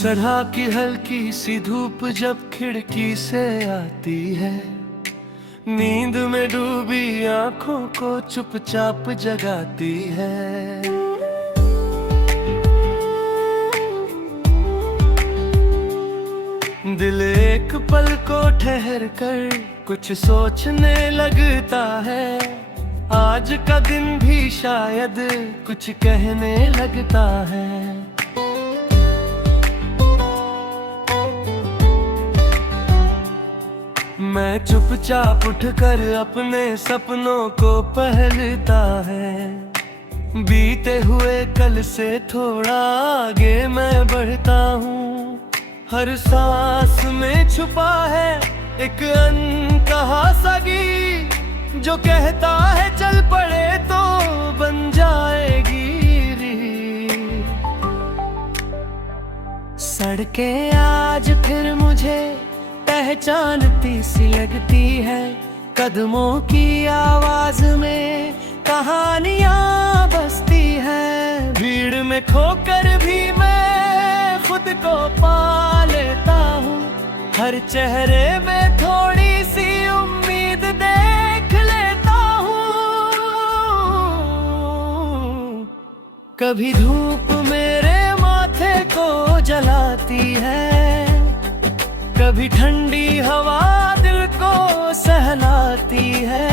सुसरहा की हल्की सी धूप जब खिड़की से आती है, नींद में डूबी आंखों को चुपचाप जगाती है। दिल एक पल को ठहर कर कुछ सोचने लगता है, आज का दिन भी शायद कुछ कहने लगता है। मैं चुपचाप उठकर अपने सपनों को पहलता है, बीते हुए कल से थोड़ा आगे मैं बढ़ता हूँ। हर सांस में छुपा है एक अनकहा सा गीत, जो कहता है चल पड़े तो बन जाएगी रीत। सड़कें आज फिर मुझे पहचानती सी लगती है, कदमों की आवाज में कहानियां बसती है। भीड़ में खोकर भी मैं खुद को पा लेता हूँ, हर चेहरे में थोड़ी सी उम्मीद देख लेता हूँ। कभी धूप मेरे माथे को जलाती है, कभी ठंडी हवा दिल को सहलाती है।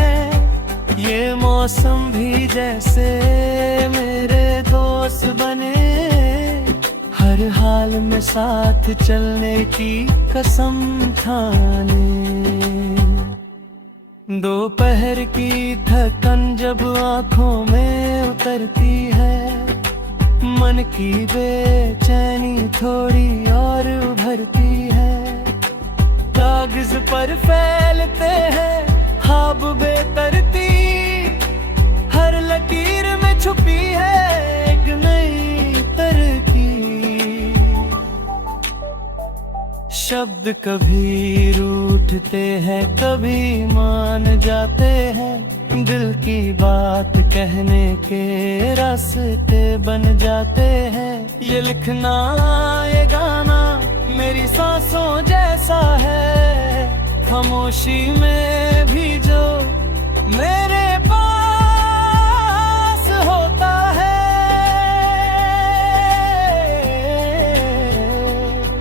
ये मौसम भी जैसे मेरे दोस्त बने, हर हाल में साथ चलने की कसम ठाने। दोपहर की थकन जब आँखों में उतरती है, मन की बेचैनी थोड़ी और उभरती है। कागज पर फैलते हैं ख्वाब बेतरती, हर लकीर में छुपी है एक नई तरकीब। शब्द कभी रूठते हैं कभी मान जाते हैं, दिल की बात कहने के रास्ते बन जाते हैं। ये लिखना ये गाना मेरी सांसों जैसा है, खामोशी में भी जो मेरे पास होता है।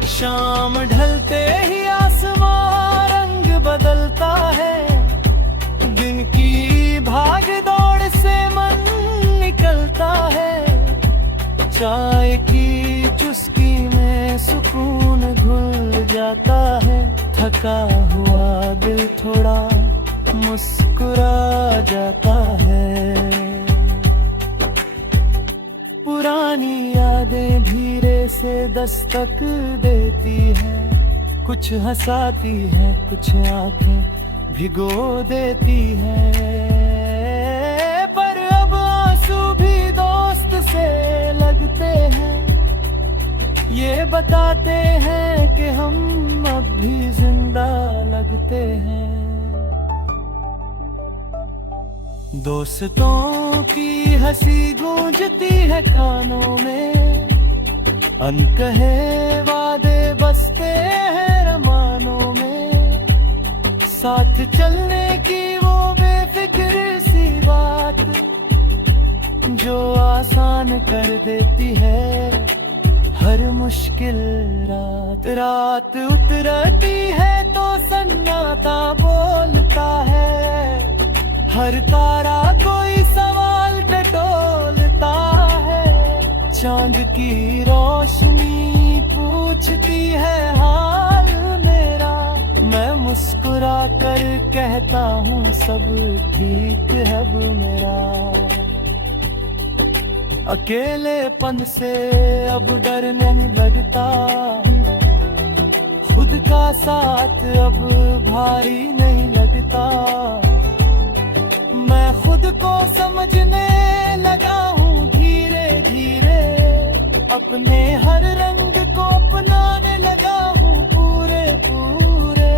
शाम ढलते ही आसमां रंग बदलता है, दिन की भाग दौड़ से मन निकलता है। चाय की चुस्की में सुकून घुल जाता है, थका हुआ दिल थोड़ा मुस्कुरा जाता है। पुरानी यादें धीरे से दस्तक देती है, कुछ हंसाती है कुछ आंखें भिगो देती है। पर अब आंसू भी दोस्त से लगते हैं, ये बताते हैं कि हम अब भी जिंदा लगते हैं। दोस्तों की हंसी गूंजती है कानों में, अनकहे वादे बसते हैं रमानों में। साथ चलने की वो बेफिक्र सी बात, जो आसान कर देती है हर मुश्किल रात। रात उतरती है तो सन्नाटा बोलता है, हर तारा कोई सवाल टटोलता है। चांद की रोशनी पूछती है हाल मेरा, मैं मुस्कुरा कर कहता हूँ सब ठीक है अब मेरा। अकेलेपन से अब डर नहीं लगता, खुद का साथ अब भारी नहीं लगता। मैं खुद को समझने लगा हूँ धीरे धीरे, अपने हर रंग को अपनाने लगा हूँ पूरे पूरे।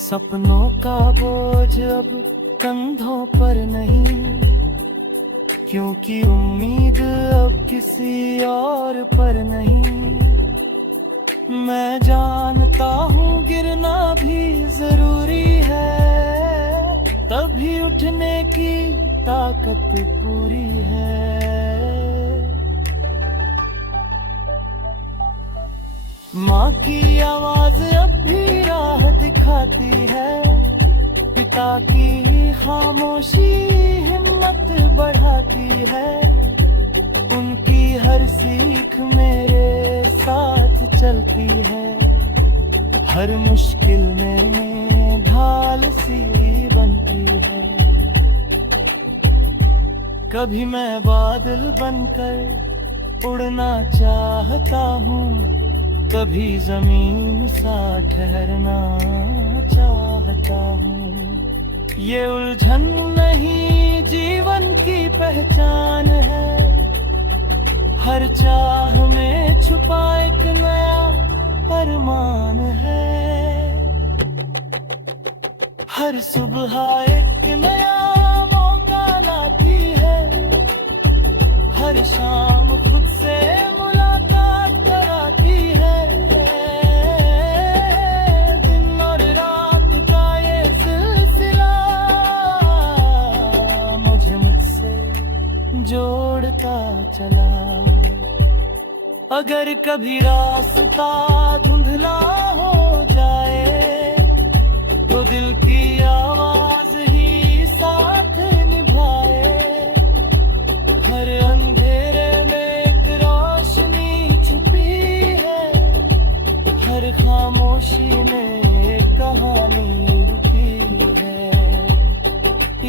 सपनों का बोझ अब कंधों पर नहीं, क्योंकि उम्मीद अब किसी और पर नहीं। मैं जानता हूँ गिरना भी जरूरी है, तभी उठने की ताकत पूरी है। माँ की आवाज अब भी राह दिखाती है, पिता की खामोशी हिम्मत बढ़ाती है। उनकी हर सीख मेरे साथ चलती है, हर मुश्किल में ढाल सी बनती है। कभी मैं बादल बनकर उड़ना चाहता हूँ, कभी जमीन सा ठहरना चाहता हूँ। ये उलझन नहीं जीवन की पहचान है, हर चाह में छुपा एक नया अरमान है। हर सुबह एक नया मौका लाती है, हर शाम खुद से मुलाकात कराती है। दिन और रात का ये सिलसिला मुझे मुझसे जोड़ता चला। अगर कभी रास्ता धुंधला हो जाए, तो दिल की आवाज ही साथ निभाए। हर अंधेरे में एक रोशनी छुपी है, हर खामोशी में एक कहानी रुकी है।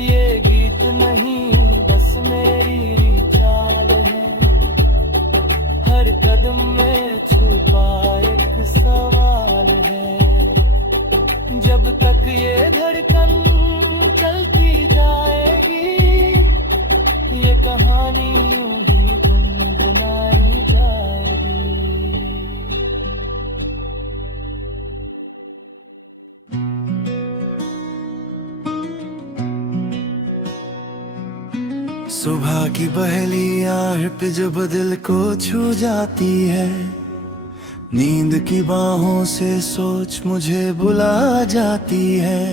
ये गीत नहीं बस मेरी चाल है, हर कदम में छुपा एक सवाल है। जब तक ये धड़कन चलती जाएगी, ये कहानी यूं ही गुनगुनाई जाएगी। सुबह की पहली आहट जब दिल को छू जाती है, नींद की बाहों से सोच मुझे बुला जाती है।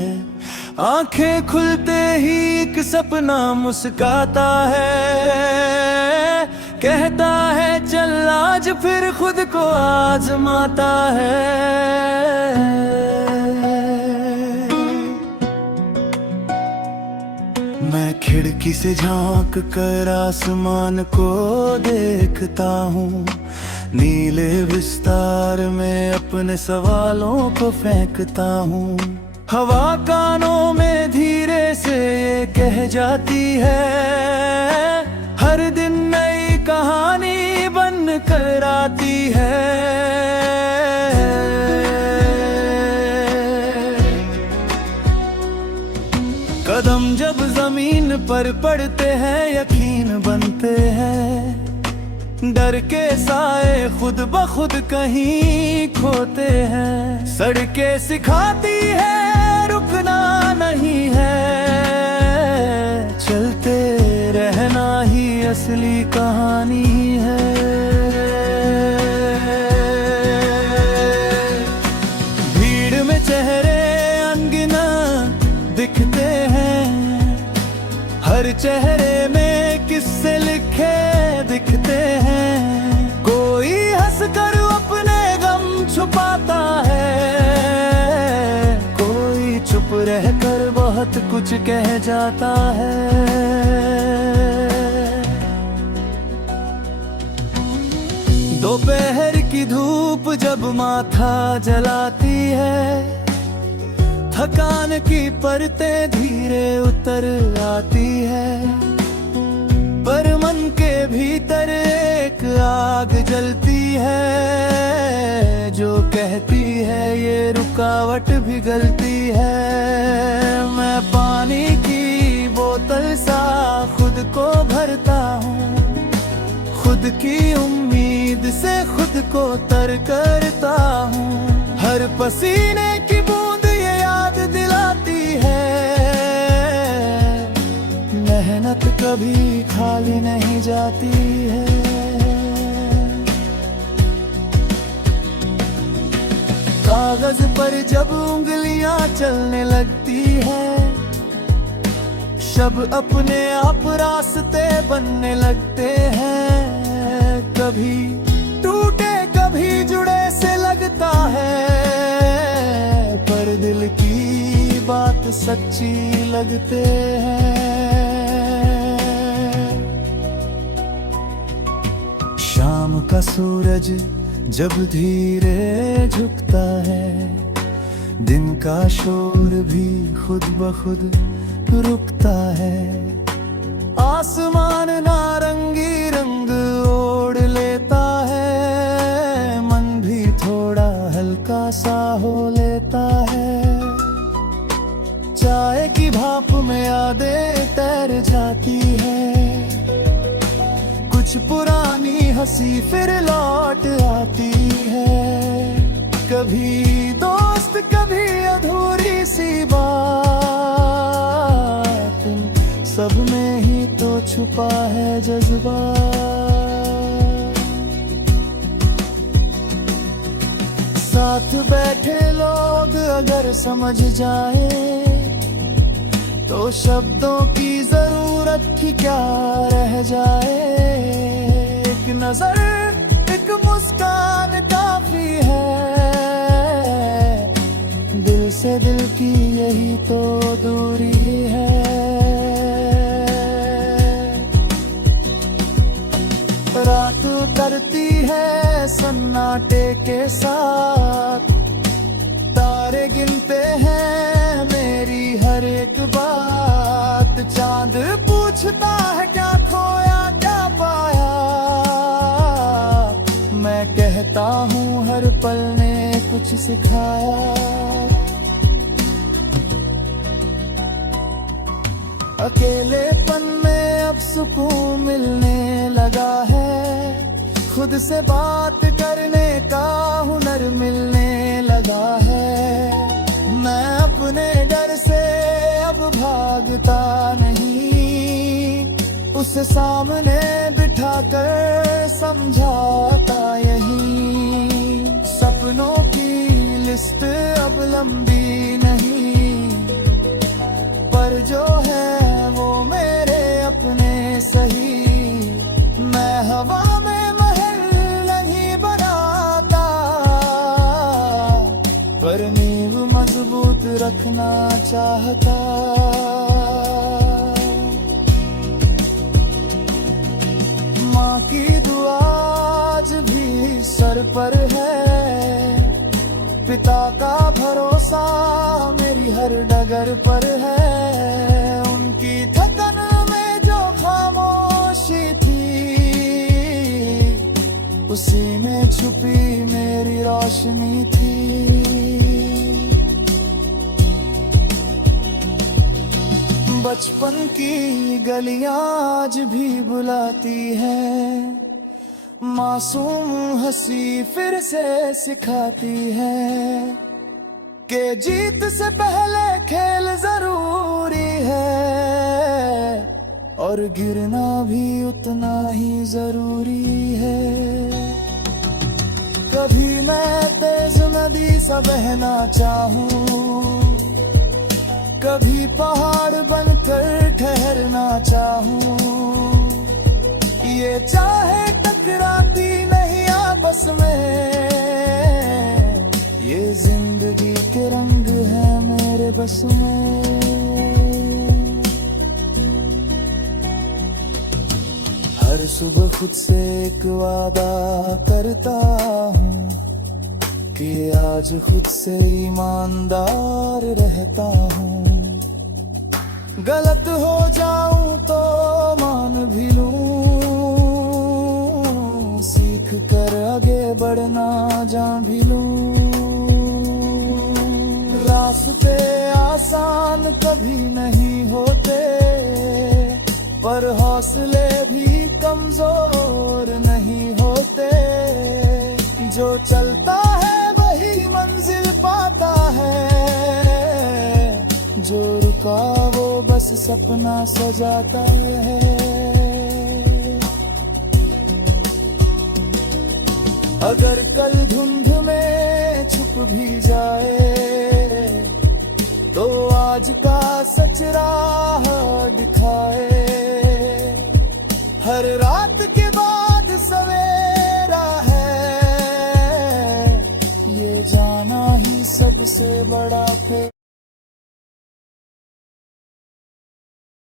आंखें खुलते ही एक सपना मुस्काता है, कहता है चल आज फिर खुद को आजमाता है। मैं खिड़की से झांक कर आसमान को देखता हूँ, नीले विस्तार में अपने सवालों को फेंकता हूँ। हवा कानों में धीरे से ये कह जाती है, हर दिन नई कहानी बन कर आती है। कदम जब जमीन पर पड़ते हैं यकीन बनते हैं, डर के साए खुद ब खुद कहीं खोते हैं। सड़कें सिखाती है रुकना नहीं है, चलते रहना ही असली कहानी है। भीड़ में चेहरे अनगिनत दिखते हैं, हर चेहरे में किस्से लिखे दिखते हैं। कोई हंसकर अपने गम छुपाता है, कोई चुप रहकर बहुत कुछ कह जाता है। दोपहर की धूप जब माथा जलाती है, थकान की परतें धीरे उतर आती है। पर मन के भीतर एक आग जलती है, जो कहती है ये रुकावट भी गलती है। मैं पानी की बोतल सा खुद को भरता हूँ, खुद की उम्मीद से खुद को तर करता हूँ। हर पसीने की बूंद ये याद दिलाती है, मेहनत कभी खाली नहीं जाती है। कागज पर जब उंगलियां चलने लगती है, शब्द अपने आप रास्ते बनने लगते हैं। कभी टूटे कभी जुड़े से लगता है, पर दिल की बात सच्ची लगते हैं। शाम का सूरज जब धीरे झुकता है, दिन का शोर भी खुद ब खुद रुकता है। आसमान नारंगी रंग ओढ़ लेता है, मन भी थोड़ा हल्का सा हो लेता है। चाय की भाप में यादें तैर जाती है, कुछ पुरानी हंसी फिर लौट आती है। कभी दोस्त कभी अधूरी सी बात, सब में ही तो छुपा है जज्बा। साथ बैठे लोग अगर समझ जाए, तो शब्दों की जरूरत ही क्या रह जाए। एक नजर एक मुस्कान काफी है, दिल से दिल की यही तो दूरी है। रात उतरती है सन्नाटे के साथ, तारे गिनते हैं मेरी हर एक बात। चांद पूछता है क्या खोया क्या पाया, मैं कहता हूँ हर पल ने कुछ सिखाया। अकेलेपन में अब सुकून मिलने लगा है, खुद से बात करने का हुनर मिलने लगा है। मैं अपने डर से अब भागता नहीं, उसे सामने बिठाकर समझाता यही। सपनों की लिस्ट अब लंबी नहीं, पर जो है वो मेरे अपने सही। मैं हवा में महल नहीं बनाता, पर नींव मजबूत रखना चाहता। माँ की दुआ आज भी सर पर है, पिता का भरोसा मेरी हर डगर पर है। उनकी थकन में जो खामोशी थी, उसी में छुपी मेरी रोशनी थी। बचपन की गलियां आज भी बुलाती है, मासूम हंसी फिर से सिखाती है कि जीत से पहले खेल जरूरी है, और गिरना भी उतना ही जरूरी है। कभी मैं तेज नदी सा बहना चाहूं, कभी पहाड़ बनकर ठहरना चाहूं। ये चाहे टकराती नहीं आपस में, ये जिंदगी के रंग है मेरे बस में। हर सुबह खुद से एक वादा करता हूँ कि आज खुद से ईमानदार रहता हूँ। गलत हो जाऊं तो मान भी लूं, सीख कर आगे बढ़ना जान भी लूं। रास्ते आसान कभी नहीं होते, पर हौसले भी कमजोर नहीं होते। जो चलता है वही मंजिल पाता है, जो रुका वो बस सपना सजाता है। अगर कल धुंध में छुप भी जाए तो आज का सच राह दिखाए। हर रात के बाद सवेरा है, ये जाना ही सबसे बड़ा